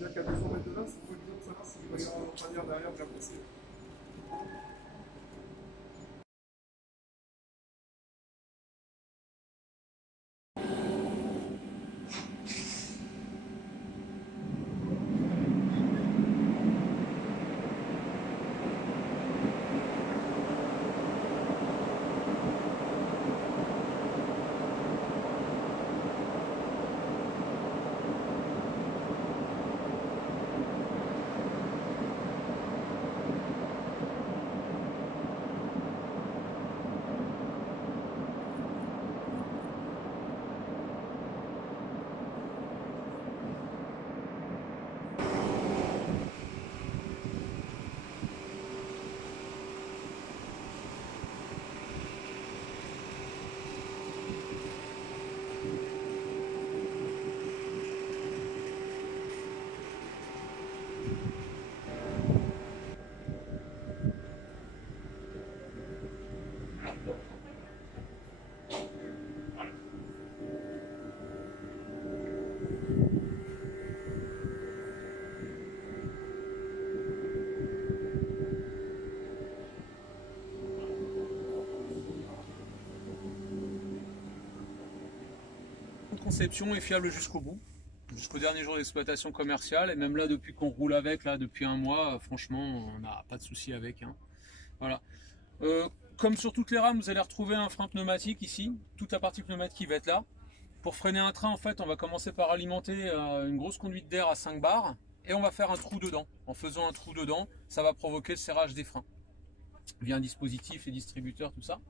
C'est-à-dire qu'à 200 mètres de là, c'est pour une de savoir s'il va y avoir un panier derrière bien placé. Conception est fiable jusqu'au bout, jusqu'au dernier jour d'exploitation commerciale, et même là depuis qu'on roule avec, là depuis un mois, franchement on n'a pas de souci avec, hein. Voilà. Comme sur toutes les rames, vous allez retrouver un frein pneumatique ici, toute la partie pneumatique va être là. Pour freiner un train, en fait, on va commencer par alimenter une grosse conduite d'air à 5 bars, et on va faire un trou dedans. En faisant un trou dedans, ça va provoquer le serrage des freins via un dispositif et distributeur, tout ça.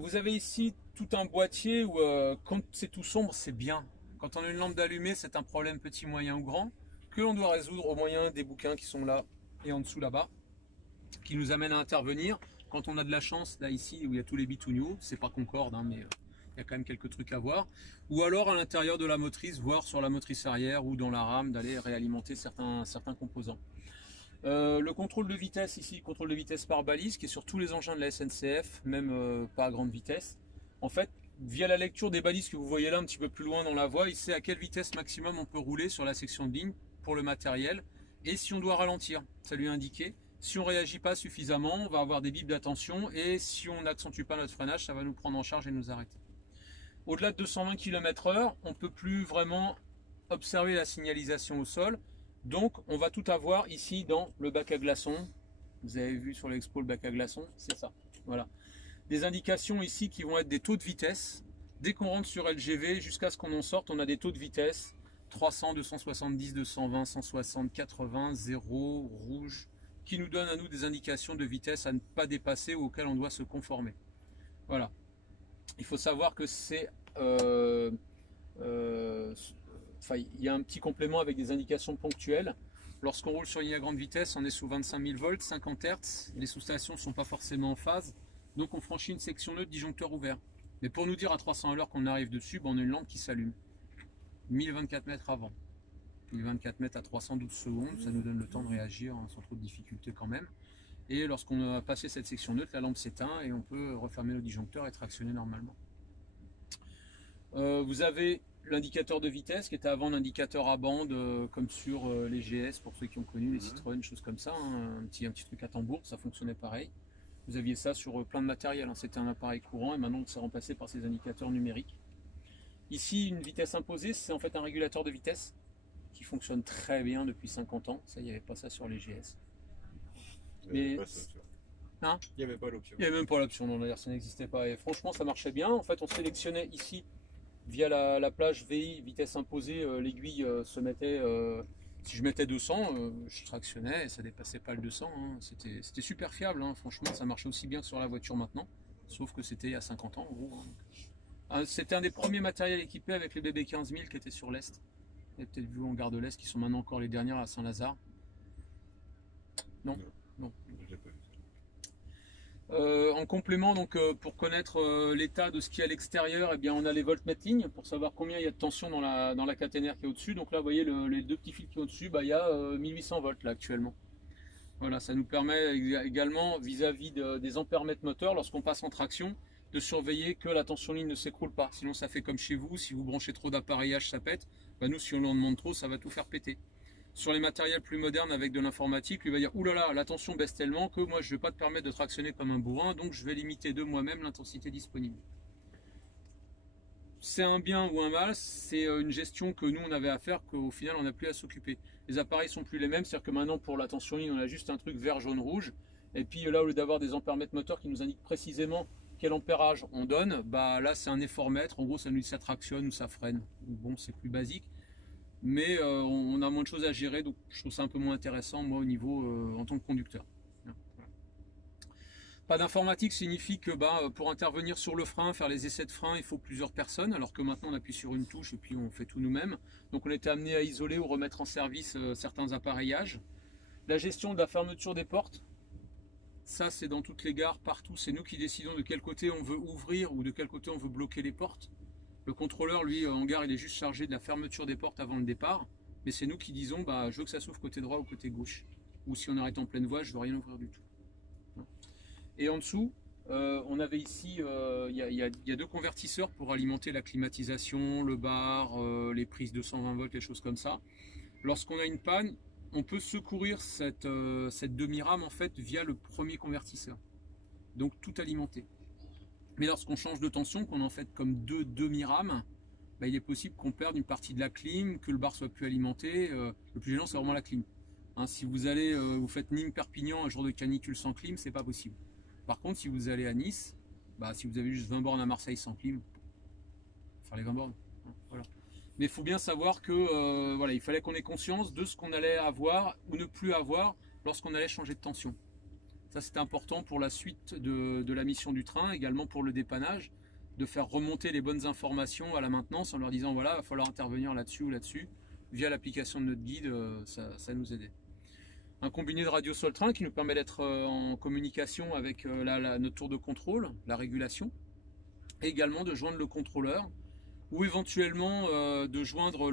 Vous avez ici tout un boîtier où quand c'est tout sombre, c'est bien. Quand on a une lampe d'allumée, c'est un problème petit, moyen ou grand que l'on doit résoudre au moyen des bouquins qui sont là et en dessous là-bas, qui nous amènent à intervenir quand on a de la chance, là ici où il y a tous les bitougnous, c'est pas Concorde, hein, mais il y a quand même quelques trucs à voir, ou alors à l'intérieur de la motrice, voire sur la motrice arrière ou dans la rame, d'aller réalimenter certains composants. Le contrôle de vitesse ici, contrôle de vitesse par balise, qui est sur tous les engins de la SNCF, même pas à grande vitesse. En fait, via la lecture des balises que vous voyez là un petit peu plus loin dans la voie, il sait à quelle vitesse maximum on peut rouler sur la section de ligne pour le matériel, et si on doit ralentir, ça lui est indiqué. Si on ne réagit pas suffisamment, on va avoir des bips d'attention, et si on n'accentue pas notre freinage, ça va nous prendre en charge et nous arrêter. Au-delà de 220 km/h, on ne peut plus vraiment observer la signalisation au sol. Donc on va tout avoir ici dans le bac à glaçons. Vous avez vu sur l'expo le bac à glaçons, c'est ça. Voilà. Des indications ici qui vont être des taux de vitesse. Dès qu'on rentre sur LGV, jusqu'à ce qu'on en sorte, on a des taux de vitesse. 300, 270, 220, 160, 80, 0, rouge, qui nous donnent à nous des indications de vitesse à ne pas dépasser ou auxquelles on doit se conformer. Voilà. Il faut savoir que c'est... il y a un petit complément avec des indications ponctuelles. Lorsqu'on roule sur ligne à grande vitesse, on est sous 25 000 volts, 50 Hz. Les sous-stations ne sont pas forcément en phase. Donc on franchit une section neutre disjoncteur ouvert. Mais pour nous dire à 300 à l'heure qu'on arrive dessus, on a une lampe qui s'allume. 1024 mètres avant. 1024 mètres à 312 secondes, ça nous donne le temps de réagir, hein, sans trop de difficultés quand même. Et lorsqu'on a passé cette section neutre, la lampe s'éteint et on peut refermer le disjoncteur et tractionner normalement. Vous avez l'indicateur de vitesse qui était avant l'indicateur à bande comme sur les GS pour ceux qui ont connu les Citroën, choses comme ça, hein, un petit truc à tambour, ça fonctionnait pareil. Vous aviez ça sur plein de matériel, hein. C'était un appareil courant et maintenant c'est remplacé par ces indicateurs numériques. Ici, une vitesse imposée, c'est en fait un régulateur de vitesse qui fonctionne très bien depuis 50 ans. Ça, il n'y avait pas ça sur les GS. Mais hein, il n'y avait pas l'option. Il n'y avait même pas l'option, non, d'ailleurs ça n'existait pas. Et franchement, ça marchait bien. En fait, on sélectionnait ici, via la plage VI, vitesse imposée, l'aiguille se mettait, si je mettais 200, je tractionnais et ça dépassait pas le 200. Hein. C'était super fiable, hein. Franchement, ça marchait aussi bien que sur la voiture maintenant, sauf que c'était il y a 50 ans en gros. Hein. C'était un des premiers matériels équipés avec les BB 15000 qui étaient sur l'Est. Vous avez peut-être vu en gare de l'Est, qui sont maintenant encore les dernières à Saint-Lazare. Non, non. En complément, donc, pour connaître l'état de ce qui est à l'extérieur, eh bien, on a les voltmètres lignes pour savoir combien il y a de tension dans la caténaire qui est au-dessus. Donc là, vous voyez les deux petits fils qui sont au-dessus, bah, il y a 1800 volts là actuellement. Voilà, ça nous permet également vis-à-vis des ampèremètres moteurs, lorsqu'on passe en traction, de surveiller que la tension ligne ne s'écroule pas. Sinon, ça fait comme chez vous, si vous branchez trop d'appareillage, ça pète. Bah, nous, si on en demande trop, ça va tout faire péter. Sur les matériels plus modernes avec de l'informatique, lui va dire oulala, la tension baisse tellement que moi je ne vais pas te permettre de tractionner comme un bourrin, donc je vais limiter de moi-même l'intensité disponible. C'est un bien ou un mal, c'est une gestion que nous on avait à faire, qu'au final on n'a plus à s'occuper. Les appareils sont plus les mêmes, c'est-à-dire que maintenant pour la tension ligne on a juste un truc vert, jaune, rouge, et puis là au lieu d'avoir des ampèremètres moteurs qui nous indiquent précisément quel ampérage on donne, bah là c'est un effort mètre, en gros ça nous dit ça tractionne ou ça freine. Bon, c'est plus basique. Mais on a moins de choses à gérer, donc je trouve ça un peu moins intéressant moi au niveau en tant que conducteur. Pas d'informatique signifie que pour intervenir sur le frein, faire les essais de frein, il faut plusieurs personnes, alors que maintenant on appuie sur une touche et puis on fait tout nous-mêmes. Donc on était amené à isoler ou remettre en service certains appareillages. La gestion de la fermeture des portes, ça c'est dans toutes les gares, partout, c'est nous qui décidons de quel côté on veut ouvrir ou de quel côté on veut bloquer les portes. Le contrôleur, lui, en gare, il est juste chargé de la fermeture des portes avant le départ. Mais c'est nous qui disons, je veux que ça s'ouvre côté droit ou côté gauche. Ou si on arrête en pleine voie, je ne veux rien ouvrir du tout. Et en dessous, on avait ici, il y a deux convertisseurs pour alimenter la climatisation, le bar, les prises de 120 volts, les choses comme ça. Lorsqu'on a une panne, on peut secourir cette demi-rame en fait via le premier convertisseur. Donc tout alimenter. Mais lorsqu'on change de tension, qu'on en fait comme deux demi-rames, il est possible qu'on perde une partie de la clim, que le bar soit plus alimenté. Le plus gênant, c'est vraiment la clim. Hein, si vous allez, vous faites Nîmes-Perpignan un jour de canicule sans clim, c'est pas possible. Par contre, si vous allez à Nice, si vous avez juste 20 bornes à Marseille sans clim, faire les 20 bornes. Hein, voilà. Mais il faut bien savoir que voilà, il fallait qu'on ait conscience de ce qu'on allait avoir ou ne plus avoir lorsqu'on allait changer de tension. Ça c'était important pour la suite de la mission du train, également pour le dépannage, de faire remonter les bonnes informations à la maintenance en leur disant voilà, il va falloir intervenir là-dessus ou là-dessus. Via l'application de notre guide, ça nous aidait. Un combiné de radio sur le train qui nous permet d'être en communication avec notre tour de contrôle, la régulation, et également de joindre le contrôleur ou éventuellement de joindre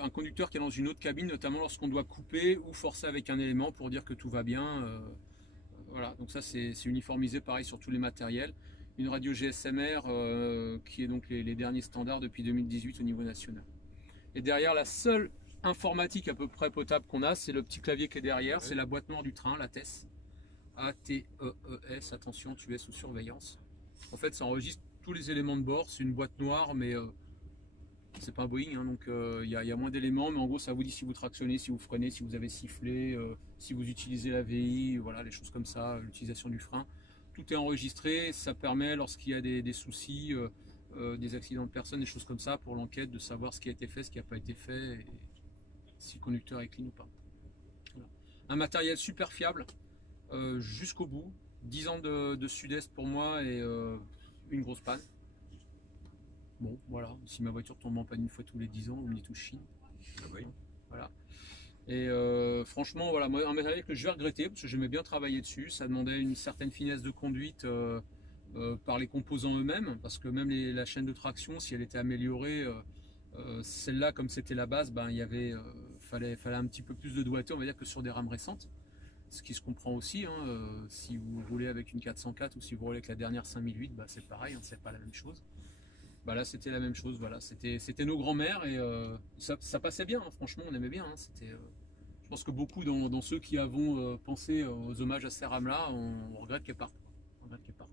un conducteur qui est dans une autre cabine, notamment lorsqu'on doit couper ou forcer avec un élément pour dire que tout va bien. Voilà, donc ça c'est uniformisé pareil sur tous les matériels. Une radio GSMR qui est donc les derniers standards depuis 2018 au niveau national. Et derrière, la seule informatique à peu près potable qu'on a, c'est le petit clavier qui est derrière, c'est la boîte noire du train, la TES. A-T-E-E-S, attention, tu es sous surveillance. En fait, ça enregistre tous les éléments de bord, c'est une boîte noire, mais c'est pas un Boeing, hein, donc il y a moins d'éléments, mais en gros ça vous dit si vous tractionnez, si vous freinez, si vous avez sifflé, si vous utilisez la VI, voilà, les choses comme ça, l'utilisation du frein. Tout est enregistré, ça permet lorsqu'il y a des soucis, des accidents de personnes, des choses comme ça, pour l'enquête, de savoir ce qui a été fait, ce qui n'a pas été fait, et si le conducteur est clean ou pas. Voilà. Un matériel super fiable, jusqu'au bout, 10 ans de Sud-Est pour moi et une grosse panne. Bon, voilà, si ma voiture tombe en panne une fois tous les 10 ans, on me dit tout chine. Ah oui. Voilà. Et franchement, voilà, moi, un matériel que je vais regretter parce que j'aimais bien travailler dessus. Ça demandait une certaine finesse de conduite par les composants eux-mêmes, parce que même la chaîne de traction, si elle était améliorée, celle-là, comme c'était la base, il y avait, fallait un petit peu plus de doigté, on va dire, que sur des rames récentes. ce qui se comprend aussi, hein, si vous roulez avec une 404 ou si vous roulez avec la dernière 5008, bah, c'est pareil, hein, c'est pas la même chose. Bah là c'était la même chose, voilà, c'était nos grands-mères et ça passait bien, hein, franchement on aimait bien, hein, je pense que beaucoup dans ceux qui avons pensé aux hommages à ces rames là, on regrette qu'elles partent. On regrette qu'elles partent.